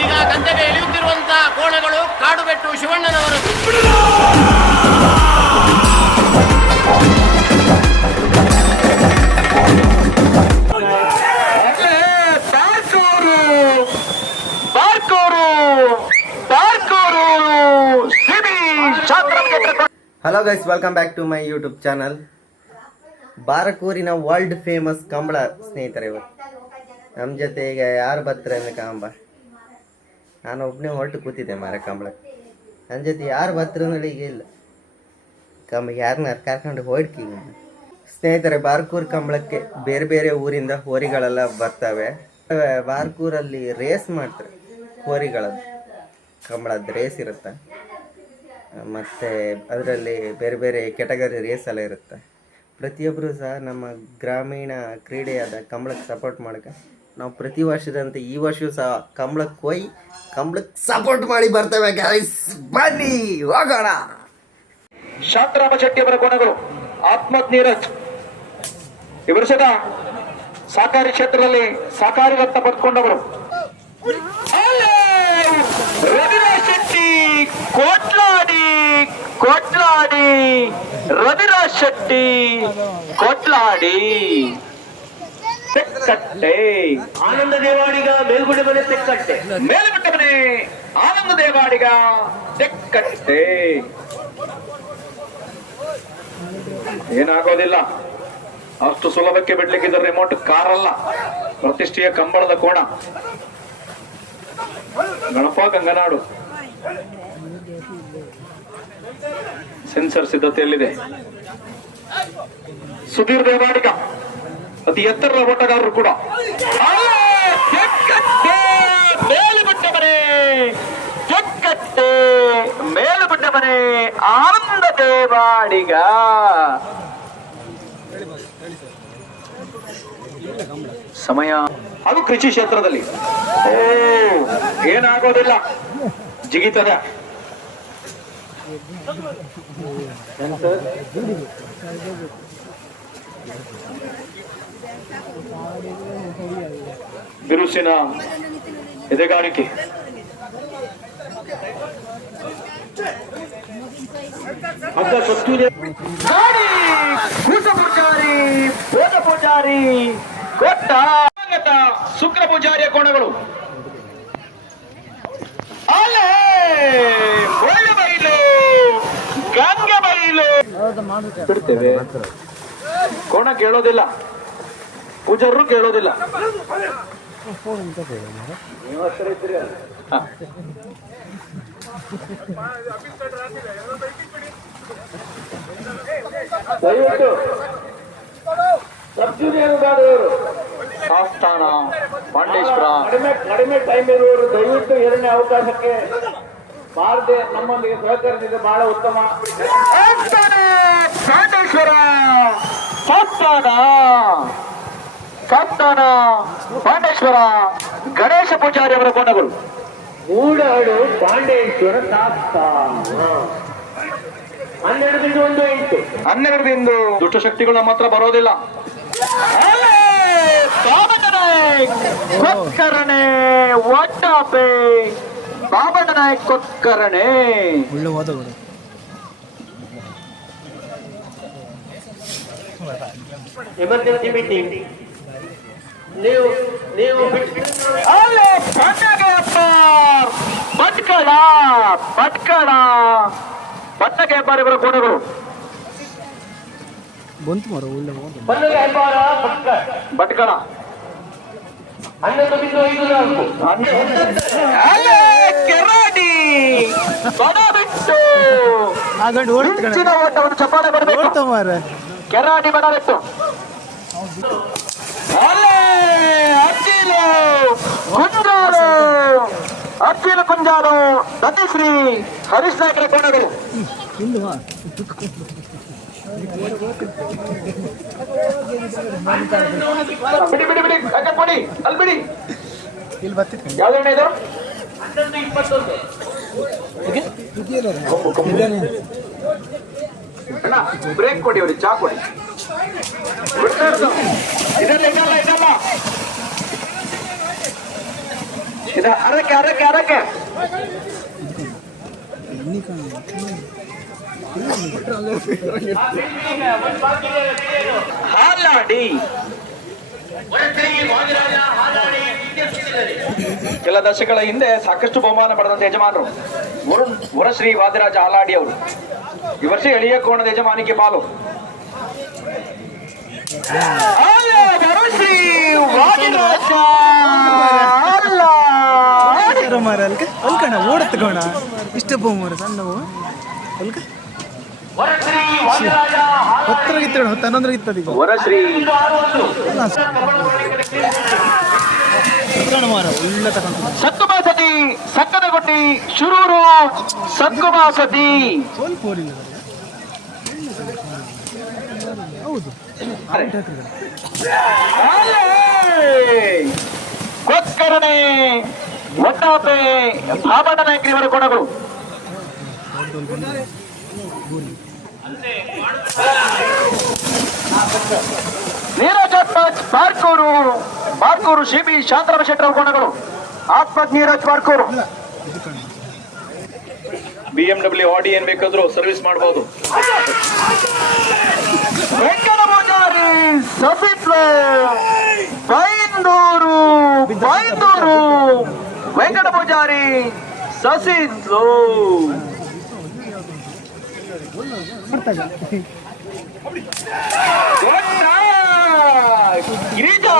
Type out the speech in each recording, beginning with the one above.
ಈಗ ಗಂಟೆಗೆ ಇಳಿಯುತ್ತಿರುವಂತಹ ಕೋಣಗಳು ಕಾಡುಬೆಟ್ಟು ಶಿವಣ್ಣನವರು. Hello guys, welcome back to my YouTube channel. ಬಾರಕೂರಿನ ವರ್ಲ್ಡ್ ಫೇಮಸ್ ಕಂಬಳ ಸ್ನೇಹಿತರೆ. ಇವತ್ತು ನಮ್ಮ ಜೊತೆ ಈಗ ಯಾರು ಬರ್ತಾರೆ ಅಂದರೆ ಕಂಬ, ನಾನು ಒಬ್ಬನೇ ಹೊರಟು ಕೂತಿದ್ದೆ ಕಂಬಳಕ್ಕೆ. ನನ್ನ ಜೊತೆ ಯಾರು ಬರ್ತಾರೆ ಅಂದ್ರೆ ಈಗ ಇಲ್ಲ, ಕಂಬ ಯಾರನ್ನ ಕರ್ಕೊಂಡು ಹೊಡ್ಕಿ ಸ್ನೇಹಿತರೆ. ಬಾರ್ಕೂರ್ ಕಂಬಳಕ್ಕೆ ಬೇರೆ ಬೇರೆ ಊರಿಂದ ಹೋರಿಗಳೆಲ್ಲ ಬರ್ತವೆ. ಬಾರ್ಕೂರಲ್ಲಿ ರೇಸ್ ಮಾಡ್ತಾರೆ, ಹೋರಿಗಳದ್ದು ಕಂಬಳದ್ದು ರೇಸ್ ಇರುತ್ತೆ. ಮತ್ತು ಅದರಲ್ಲಿ ಬೇರೆ ಬೇರೆ ಕೆಟಗರಿ ರೇಸ್ ಎಲ್ಲ ಇರುತ್ತೆ. ಪ್ರತಿಯೊಬ್ಬರು ಸಹ ನಮ್ಮ ಗ್ರಾಮೀಣ ಕ್ರೀಡೆಯಾದ ಕಂಬಳಕ್ಕೆ ಸಪೋರ್ಟ್ ಮಾಡೋಕ್ಕೆ ನಾವು ಪ್ರತಿ ವರ್ಷದಂತೆ ಈ ವರ್ಷವೂ ಸಹ ಕಂಬಳಕ್ಕೆ ಸಪೋರ್ಟ್ ಮಾಡಿ ಬರ್ತೇವೆ ಗೈಸ್. ಬನ್ನಿ ಹೋಗೋಣ. ಶಾಂತರಾಮ ಶೆಟ್ಟಿ ಅವರ ಗುಣಗಳು, ಆತ್ಮತ್ ನೀರಜ್ ಈ ವರ್ಷದ ಸಹಕಾರಿ ಕ್ಷೇತ್ರದಲ್ಲಿ ಸಹಕಾರಿ ರತ್ನ ಪಡೆದುಕೊಂಡವರು. ರವಿರಾಜ್ ಶೆಟ್ಟಿ ಕೋಟ್ಲಾಡಿ ರವಿರಾಜ್ ಶೆಟ್ಟಿ ಕೋಟ್ಲಾಡಿ ತೆಕ್ಕಟ್ಟೆ. ಆನಂದ ದೇವಾಡಿಗ ಮೇಲ್ಗುಡಿ ಮನೆ ತೆಕ್ಕಟ್ಟೆ, ಮೇಲ್ಗುಡ್ಡ ಮನೆ ಆನಂದ ದೇವಾಡಿಗ ತೆಕ್ಕಟ್ಟೆ. ಏನಾಗೋದಿಲ್ಲ, ಅಷ್ಟು ಸುಲಭಕ್ಕೆ ಬಿಡ್ಲಿಕ್ಕಿದ್ರೆ ರಿಮೋಟ್ ಕಾರಲ್ಲ. ಪ್ರತಿಷ್ಠೆಯ ಕಂಬಳದ ಕೋಣ ಗಣಪ ಗಂಗನಾಡು ಸೆನ್ಸರ್ ಸಿದ್ಧತೆಯಲ್ಲಿದೆ. ಸುಧೀರ್ ದೇವಾಡಿಗ ಅತಿ ಎತ್ತರದ ಓಟಗಾರರು ಕೂಡ. ಮೇಲುಗುಡ್ಡ ಮನೆ ಆನಂದ ದೇವಾಡಿಗ. ಸಮಯ ಅದು ಕೃಷಿ ಕ್ಷೇತ್ರದಲ್ಲಿ. ಏನಾಗೋದಿಲ್ಲ, ಜಿಗಿತದ. ಬಿರುಸಿನ ಎದೆಗಾರಿಕೆ. ಪೂಜಾರಿ ಕೊಟ್ಟ ಶುಕ್ರ ಪೂಜಾರಿಯ ಕೋಣಗಳು. ಗಂಗೆ ಬೈಲು ಬಿಡ್ತೇವೆ. ಕೋಣ ಕೇಳೋದಿಲ್ಲ, ಪೂಜಾರರು ಕೇಳೋದಿಲ್ಲ. ದಯವಿಟ್ಟು ಆಸ್ಥಾನ ಪಾಂಡೇಶ್ವರ ಕಡಿಮೆ ಟೈಮ್ ಇರುವವರು ದಯವಿಟ್ಟು ಎರಡನೇ ಅವಕಾಶಕ್ಕೆ ಬಾರದೆ ನಮ್ಮೊಂದಿಗೆ ಸಹಕರಿಸಿದ್ರೆ ಬಹಳ ಉತ್ತಮ. ಪಾಂಡೇಶ್ವರ ಸಾಸ್ತಾನ ಪಾಂಡೇಶ್ವರ ಗಣೇಶ ಪೂಜಾರಿ ಅವರ ಕೋಣಗಳು. ಮೂಡಾಡು ಪಾಂಡೇಶ್ವರ ಸಾಸ್ತಾನ 12 ಬಿಂದು. ದುಷ್ಟಶಕ್ತಿಗಳು ನಮ್ಮ ಹತ್ರ ಬರೋದಿಲ್ಲ. ಕೊಕ್ಕರಣೆ ಒಟ್ಟಾಪೆ ಬಾಬಣ್ಣ ನಾಯಕ್ ಕೊಕ್ಕರಣೆ. Emergency meeting. ನೀವು ಪಟ್ಟಕ ಹೆಬ್ಬಾರ್ ಇವರ ಕೋಣಗಳು. ಭಟ್ಕಳ 11.54. ಕೆರಾಡಿ ಬಡಬಿಟ್ಟು ಓಟವನ್ನು ಚಪ್ಪಾಳೆ ಬರಬೇಕು. ಕೆರಾಡಿ ಬಡಬಿಟ್ಟು ಅರ್ಜಿಲು ಕುಂಜಾರು ದತ್ತಿಶ್ರೀ ಹರೀಶ್ ನಾಯಕರ ಕೋಣಗಳು. ಬಿಡಿ ಕೊಡಿ ಅಲ್ಲಿ ಬಿಡಿ. ಯಾವ್ದಣ್ಣ ಇದು? 11:21. ಅಣ್ಣ ಬ್ರೇಕ್ ಕೊಡಿ, ಅವ್ರಿಗೆ ಚಾ ಕೊಡಿ. ಇದಲ್ಲ ಅರಕ್ಕೆ ಅರಕ್ಕೆ ಅರಕ್ಕೆ ಹಾಲಾಡಿ ಕೆಲ ದಶಕಗಳ ಹಿಂದೆ ಸಾಕಷ್ಟು ಬಹುಮಾನ ಪಡೆದಂತ ಯಜಮಾನರು ವರಶ್ರೀ ವಾದಿರಾಜ ಹಾಲಾಡಿ ಅವರು. ಈ ವರ್ಷ ಎಳೆಯ ಕೋಣದ ಯಜಮಾನಿಕೆ ಪಾಲು. ವರಶ್ರೀ ವಾದಿರಾಜ ಅಲ್ಕಣ ಓಡತ್ಕೋಣ ಇಷ್ಟ ಬಹುಮಾನ ಸಣ್ಣವು ಅಲ್ಕ ಹೊತ್ತರಗಿತ್ತ ಹೊತ್ತನ್ನೊಂದ್ರಗಿತ್ತದ ಈಗ ವರಶ್ರೀ ಒಳ್ಳೆ ತಗೊಂಡು ಸಕ್ಕುಮಾಸತಿ ಸಕ್ಕದಗುಟ್ಟಿ ಶುರೂರು ಸಕ್ಕುಮಾಸತಿ ಸ್ವಲ್ಪ ಓರಿಲ್ಲ ಹೌದು ಕೊಕ್ಕರಣೆ ಒಟ್ಟಾಪೆ ಭಾಬಣ್ಣ ನಾಯಕರಿವರ ಕೊಡಗಳು. ನೀರಜ್ ಬಾರ್ಕೂರು ಬಾರ್ಕೂರು ಶಿಬಿ ಶಾಂತರಾಮ ಶೆಟ್ಟರ ಕೋಣಗಳು. ಆತ್ಮಕ್ ನೀರಜ್ ಬಾರ್ಕೂರು. BMW ಆಡಿ ಏನ್ ಬೇಕಾದ್ರೂ ಸರ್ವಿಸ್ ಮಾಡಬಹುದು. ವೆಂಕಟ ಪೂಜಾರಿ ಸಫಿತ್ಲೆ ಬೈಂದೂರು ಬೈಂದೂರು ವೆಂಕಟ ಪೂಜಾರಿ ಸಸಿತ್ಲು ಗಿರಿಜಾ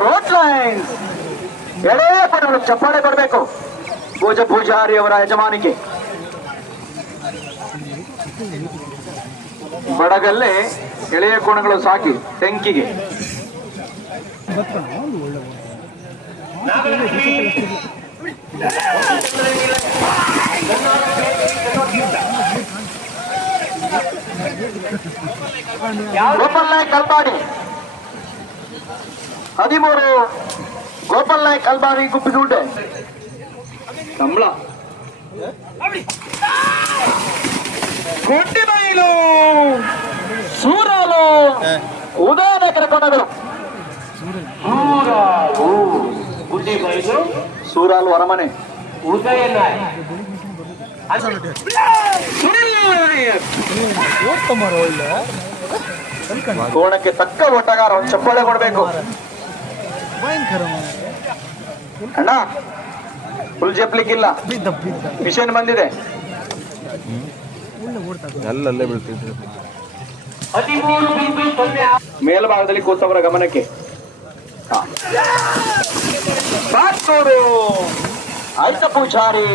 ರೋಡ್ ಲೈನ್ಸ್. ಎಳೆಯ ಪದಗಳು ಚಪ್ಪಾಳೆ ಕೊಡಬೇಕು. ಭೋಜ ಪೂಜಾರಿ ಅವರ ಯಜಮಾನಿಕೆ. ಬಡಗಲ್ಲೇ ಎಳೆಯ ಕೋಣಗಳು ಸಾಕಿ ಟೆಂಕಿಗೆ. ಗೋಪಾಲ್ ನಾಯಕ್ ಕಲ್ಬಾಡಿ 13 ಗೋಪಾಲ್ ನಾಯಕ್ ಕಲ್ಬಾಡಿ ಗುಬ್ಬಿಗುಂಟೆ ಕಂಬಳ. ಕೊಟ್ಟಿಬೈಲು ಸೂರಾಲು ಉದಯನಗರ ಕೊಡಗಳು. ಸೂರಾಲು ಅರಮನೆ ಉದಯ ಕೋಣಕ್ಕೆ ತಕ್ಕ ಓಟಗಾರ. ಒಂದು ಚಪ್ಪಾಳೆ ಕೊಡಬೇಕು ಭಯಂಕರ ಅಣ್ಣ. ಫುಲ್ ಜಪ್ಲಿಕ್ಕಿಲ್ಲ, ಮಿಷನ್ ಬಂದಿದೆ. ಅಲ್ಲಲ್ಲೇ ಬೀಳ್ತಿದ್ರು. ಮೇಲ್ಭಾಗದಲ್ಲಿ ಕೂತವರ ಗಮನಕ್ಕೆ ಬಾರ್ಕೂರು ಆಯ್ತ ಪೂಜಾರಿ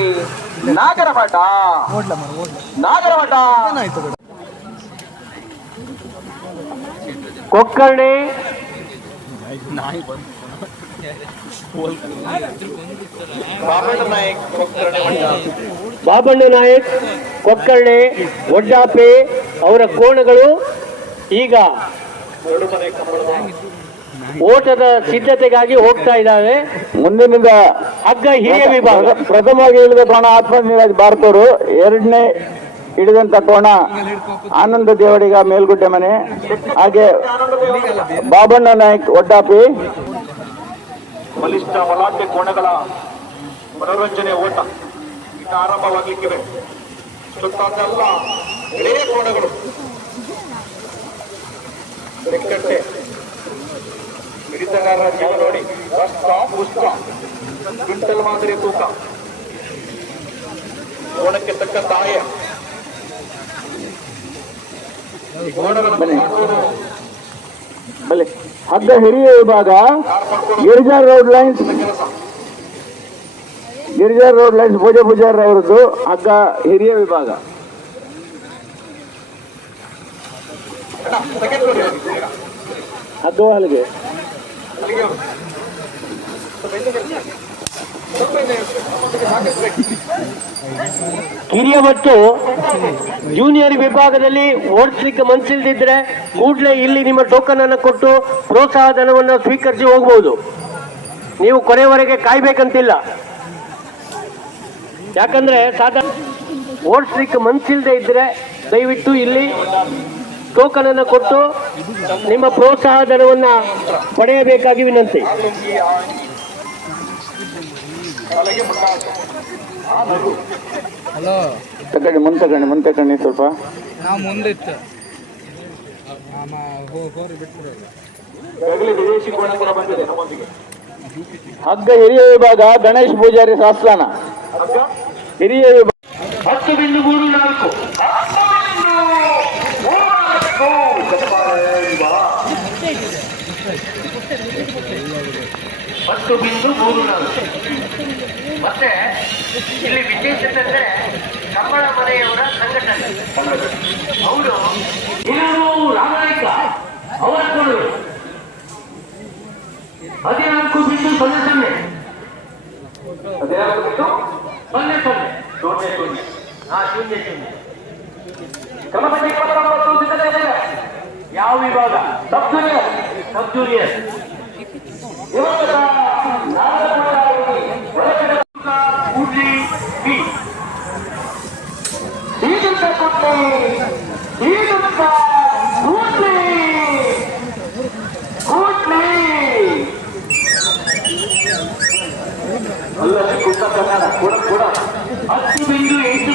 ನಾಗರಮಠ ನಾಗರಮಠ ಕೊಕ್ಕರ್ಣೆ ಬಾಬಣ್ಣ ನಾಯಕ್ ಕೊಕ್ಕರ್ಣೆ ಒಡ್ಡಾಪೆ ಅವರ ಕೋಣಗಳು ಈಗ ಓಟದ ಸಿದ್ಧತೆಗಾಗಿ ಹೋಗ್ತಾ ಇದ್ದಾವೆ. ಮುಂದಿನಿಂದ ಹಗ್ಗ ಹಿರಿಯ ವಿಭಾಗ ಪ್ರಥಮವಾಗಿ ಇಳಿದ ಕೋಣ ಆತ್ಮನಿರಾಜ್ ಬಾರ್ಕೂರು. ಎರಡನೇ ಹಿಡಿದಂತ ಕೋಣ ಆನಂದ ದೇವಡಿಗ ಮೇಲ್ಗುಡ್ಡೆ ಮನೆ. ಹಾಗೆ ಬಾಬಣ್ಣ ನಾಯಕ್ ಒಡ್ಡಾಪಿ. ಬಲಿಷ್ಠ ಬಲಾಢ್ಯ ಕೋಣಗಳ ಮನೋರಂಜನೆ ಓಟ ಈಗ ಆರಂಭವಾಗಲಿಕ್ಕಿವೆ. ಸುತ್ತಾದೆಲ್ಲ ಎಳೆಯ ಕೋಣಗಳು ಲೆಕ್ಕಟ್ಟೆ ಹಿಡಿತಗಾರರ ಜೀವ ನೋಡಿ. ಪುಷ್ಪ ಕ್ವಿಂಟಲ್ ಮಾದರಿ ತೂಕ, ಕೋಣಕ್ಕೆ ತಕ್ಕ ತಾಯ ಬಲೆ. ಹಗ್ಗ ಹಿರಿಯ ವಿಭಾಗ ಗಿರಿಜಾ ರೋಡ್ ಲೈನ್ಸ್ ಭೋಜ ಪೂಜಾರಿ ಅವರದ್ದು ಹಗ್ಗ ಹಿರಿಯ ವಿಭಾಗ. ಹಗ್ಗ ಹಲಿಗೆ ಹಿರಿಯ ಮತ್ತು ಜೂನಿಯರ್ ವಿಭಾಗದಲ್ಲಿ ಓಡಿಸ್ಲಿಕ್ಕೆ ಮನಸ್ಸಿಲ್ದಿದ್ರೆ ಕೂಡಲೇ ಇಲ್ಲಿ ನಿಮ್ಮ ಟೋಕನ್ ಅನ್ನು ಕೊಟ್ಟು ಪ್ರೋತ್ಸಾಹ ಧನವನ್ನು ಸ್ವೀಕರಿಸಿ ಹೋಗಬಹುದು. ನೀವು ಕೊನೆಯವರೆಗೆ ಕಾಯ್ಬೇಕಂತಿಲ್ಲ. ಯಾಕಂದ್ರೆ ಸಾಧಾರಣ ಓಡಿಸ್ಲಿಕ್ಕೆ ಮನಸ್ಸಿಲ್ದೇ ಇದ್ರೆ ದಯವಿಟ್ಟು ಇಲ್ಲಿ ಟೋಕನ್ ಅನ್ನು ಕೊಟ್ಟು ನಿಮ್ಮ ಪ್ರೋತ್ಸಾಹ ಧನವನ್ನು ಪಡೆಯಬೇಕಾಗಿ ವಿನಂತಿ. ಹಲೋ ಮುಂತೆ ಕಣ್ಣಿ ಸ್ವಲ್ಪ ನಾವು ಮುಂದಿತ್ತು ಹೋರಿ ಬಿಟ್ಬಿಡೋದು. ಹಗ್ಗ ಹಿರಿಯ ವಿಭಾಗ ಗಣೇಶ್ ಪೂಜಾರಿ ಸಾಸ್ಲಾನ ಹಿರಿಯ ವಿಭಾಗ 10.34 ಮತ್ತೆ ಇಲ್ಲಿ ವಿಶೇಷತೆ ಅಂದ್ರೆ ಕಂಬಳ ಮನೆಯವರ ಸಂಘಟನೆ ಅವರು ಇವರು ರಾಮನಾಯ್ಕ ಅವರ ಕೊಡು 14.00 ಯಾವ ವಿಭಾಗ ಸಬ್ ಜೂನಿಯರ್ ಕೂಡ 10.8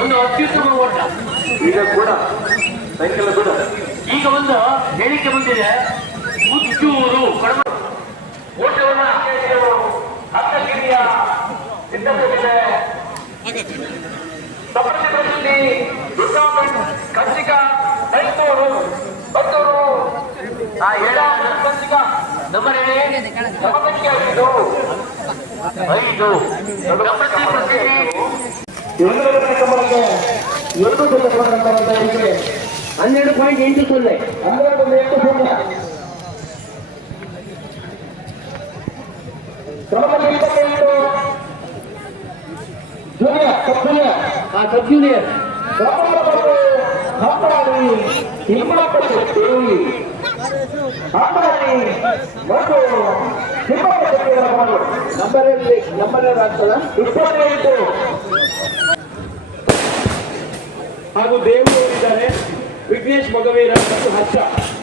ಒಂದು ಅತ್ಯುತ್ತಮ ಓಟ. ಈಗ ಕೂಡ ಸೈಕಲ್ ಕೂಡ ಈಗ ಒಂದು ಹೇಳಿಕೆ ಬಂದಿದೆ. ಮುಚ್ಚೂರು ಓಟವನ್ನು ಹತ್ತಕ್ಕಿದೆಯ ಸಿದ್ಧಪಡಿಸಿದೆ. ಸಪ್ತತಿ ಪ್ರಶಸ್ತಿ ಕಂಚಿಕ ದೈತೂರು ಬತ್ತೂರು ಕಂಚಿಕ ನಂಬರ್ 5 ಸಬ್ ಜೂನಿಯರ್ ಹಾಗೂ ದೇವರಿದ್ದಾರೆ. ವಿಘ್ನೇಶ್ ಮಗವೀರ ಮತ್ತು ಹರ್ಷ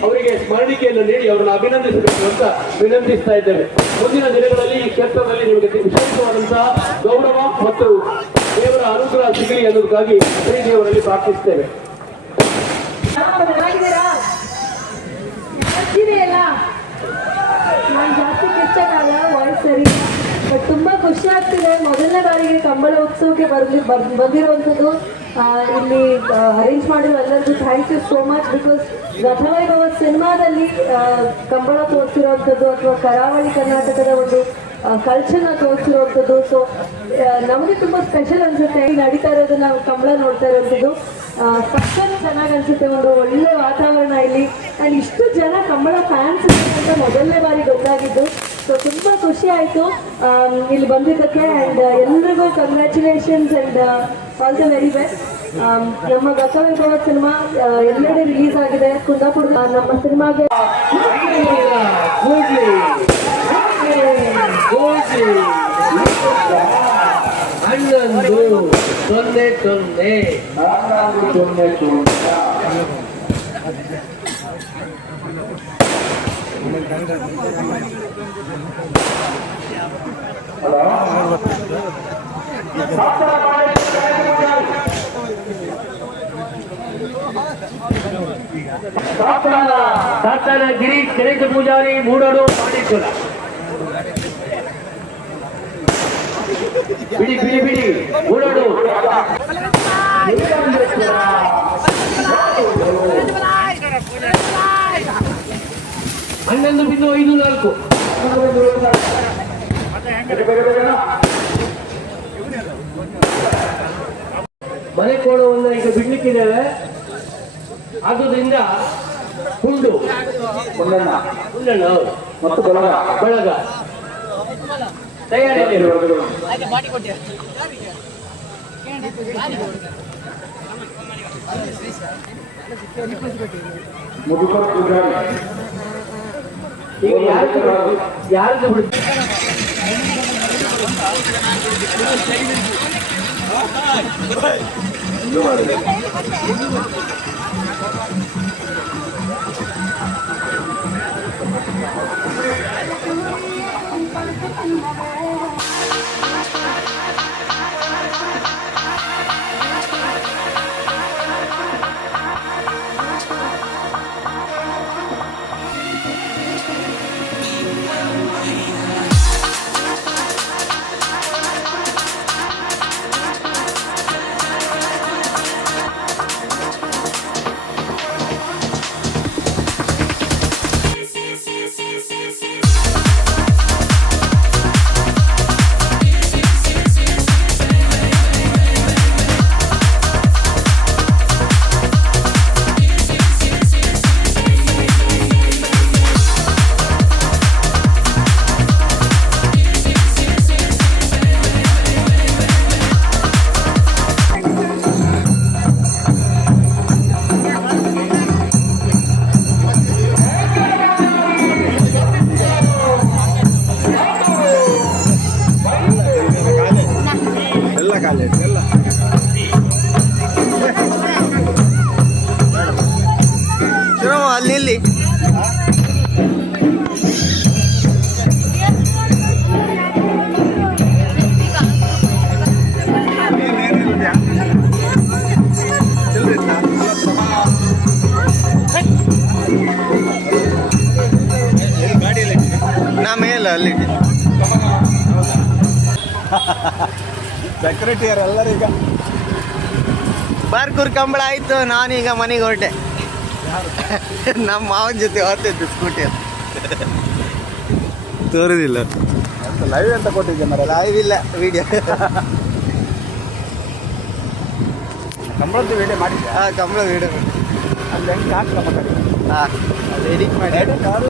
ಅವರಿಗೆ ಸ್ಮರಣಿಕೆಯನ್ನು ನೀಡಿ ಅವರನ್ನು ಅಭಿನಂದಿಸಬೇಕು ಅಂತ ವಿನಂತಿಸ್ತಾ ಇದ್ದೇವೆ. ಮುಂದಿನ ದಿನಗಳಲ್ಲಿ ಈ ಕ್ಷೇತ್ರದಲ್ಲಿ ನಿಮಗೆ ವಿಶೇಷವಾದಂತಹ ಗೌರವ ಮತ್ತು ದೇವರ ಅನುಗ್ರಹ ಸಿಗಲಿ ಅನ್ನೋದಕ್ಕಾಗಿ ಶ್ರೀ ದೇವರಲ್ಲಿ ಪ್ರಾರ್ಥಿಸ್ತೇವೆ. ನಾನು ಜಾಸ್ತಿ ಕಿಚ್ಚಕ್ಕಾಗಲ್ಲ, ವಾಯ್ಸ್ ಸರಿ. ಬಟ್ ತುಂಬ ಖುಷಿ ಆಗ್ತಿದೆ. ಮೊದಲನೇ ಬಾರಿಗೆ ಕಂಬಳ ಉತ್ಸವಕ್ಕೆ ಬಂದಿರುವಂಥದ್ದು. ಇಲ್ಲಿ ಅರೇಂಜ್ ಮಾಡಿರೋ ಎಲ್ಲರಿಗೂ thank you so much. Because Rathavaibhava ಸಿನಿಮಾದಲ್ಲಿ ಕಂಬಳ ತೋರಿಸಿರುವಂಥದ್ದು ಅಥವಾ ಕರಾವಳಿ ಕರ್ನಾಟಕದ ಒಂದು ಕಲ್ಚರ್ನ ತೋರಿಸಿರುವಂಥದ್ದು. ಸೊ ನಮಗೆ ತುಂಬ ಸ್ಪೆಷಲ್ ಅನ್ಸುತ್ತೆ. ಈಗ ನಡೀತಾ ಇರೋದು ನಾವು ಕಂಬಳ ನೋಡ್ತಾ ಇರುವಂಥದ್ದು. ಸಖತ್ ಚೆನ್ನಾಗಿ ಅನ್ಸುತ್ತೆ. ಒಂದು ಒಳ್ಳೆ ವಾತಾವರಣ ಇಲ್ಲಿ. ಆ್ಯಂಡ್ ಇಷ್ಟು ಜನ ಕಂಬಳ ಫ್ಯಾನ್ಸ್ ಅಂತ ಮೊದಲನೇ ಬಾರಿ ಗೊತ್ತಾಗಿದ್ದು. ಸೊ ತುಂಬ ಖುಷಿ ಆಯಿತು ಇಲ್ಲಿ ಬಂದಿದ್ದಕ್ಕೆ. ಆ್ಯಂಡ್ ಎಲ್ರಿಗೂ congratulations and all the very best. ನಮ್ಮ ಗತವೈಭವ ಸಿನಿಮಾ ಎಲ್ಲೆಡೆ ರಿಲೀಸ್ ಆಗಿದೆ. ಕುಂದಾಪುರ ನಮ್ಮ ಸಿನಿಮಾಗೆ ಸಾತನ ಗಿರೀಶ್ ಗಣೇಶ ಪೂಜಾರಿ ಮೂಡೋಡು ಪಾಂಡೇಶ್ವರ. ಬಿಡಿ ಬಿಡಿ ಬಿಡಿ ಮೂಡೋಡು 11.54 ಮನೆ ಕೋಣವನ್ನು ಈಗ ಬಿಡ್ಲಿಕ್ಕಿದ್ದೇವೆ. ಆದುದರಿಂದ ಹುಂಡು ಮತ್ತು ಬಳಗ ತಯಾರಿ ಯಾರು ಖಾಲಿ ಆಯ್ತು ಎಲ್ಲ. ಶಿವರಾಮ ಅಲ್ಲಿ ಇಲ್ಲಿ ನಾ ಮೇಲೆ ಅಲ್ಲಿ ಸೆಕ್ರೆಟರಿಯರ್ ಎಲ್ಲರೀಗ ಬಾರ್ಕೂರ್ ಕಂಬಳ ಆಯ್ತು. ನಾನೀಗ ಮನೆಗೆ ಹೊರಟೆ. ನಮ್ಮ ಮಾವನ ಜೊತೆ ಹೊತ್ತಿದ್ದು ಸ್ಕೂಟಿ ತೋರುದಿಲ್ಲ. ಲೈವ್ ಅಂತ ಕೊಟ್ಟಿದ್ದೆ ಮರ. ಲೈವ್ ಇಲ್ಲ, ವಿಡಿಯೋ. ಕಂಬಳದ್ದು ವಿಡಿಯೋ ಮಾಡಿದ್ದೆ. ಕಂಬಳ ವಿಡಿಯೋ ಅಲ್ಲಿ ಹೆಂಗೆ ಹಾಕ್ಲ ಮಗ ಎಡಿಟ್ ಮಾಡಿ